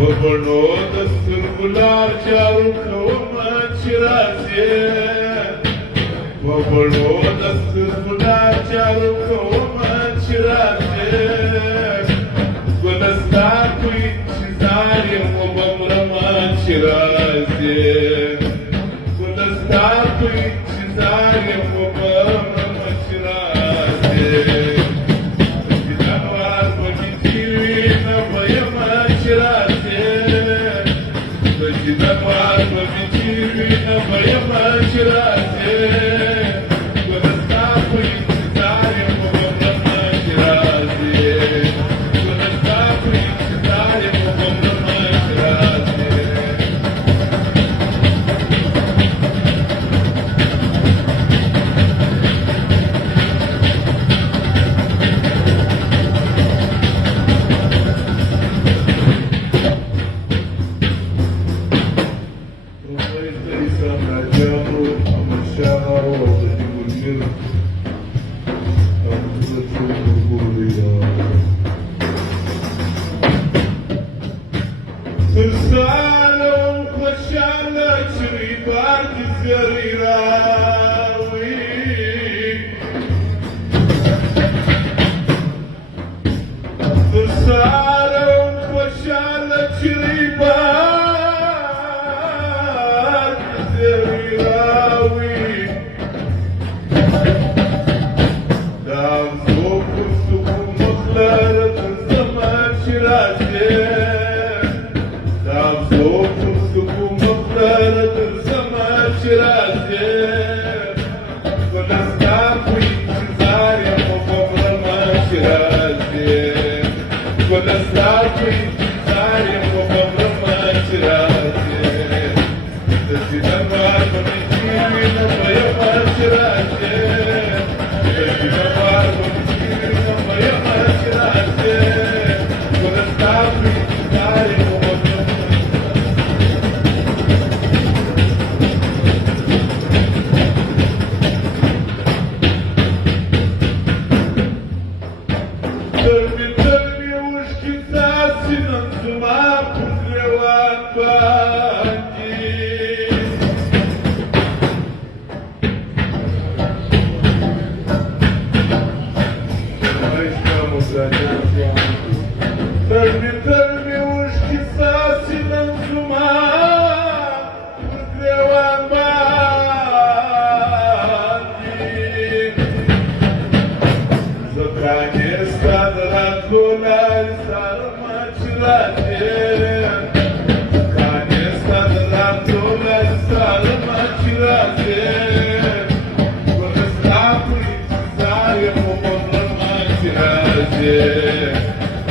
وبنو دستور بلار چارو کوم چرازه وبنو دستور بلار چارو کوم چرازه گلستا کوئی چیزاری وبمرم چرازه گلستا کوئی چیزاری وبمرم چرازه جنوار بگیری نبایم چرازه جنوار بگیری نبایم چرازه Salon koşanla çırpar dizleri Salon koşanla çırpar dizleri Dağ soğuk sukumukları zaman çırpar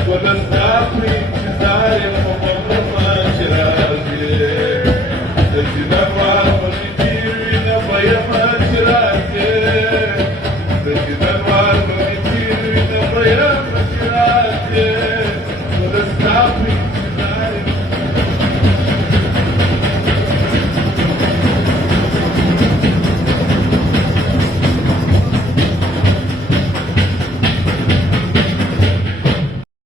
What does that mean?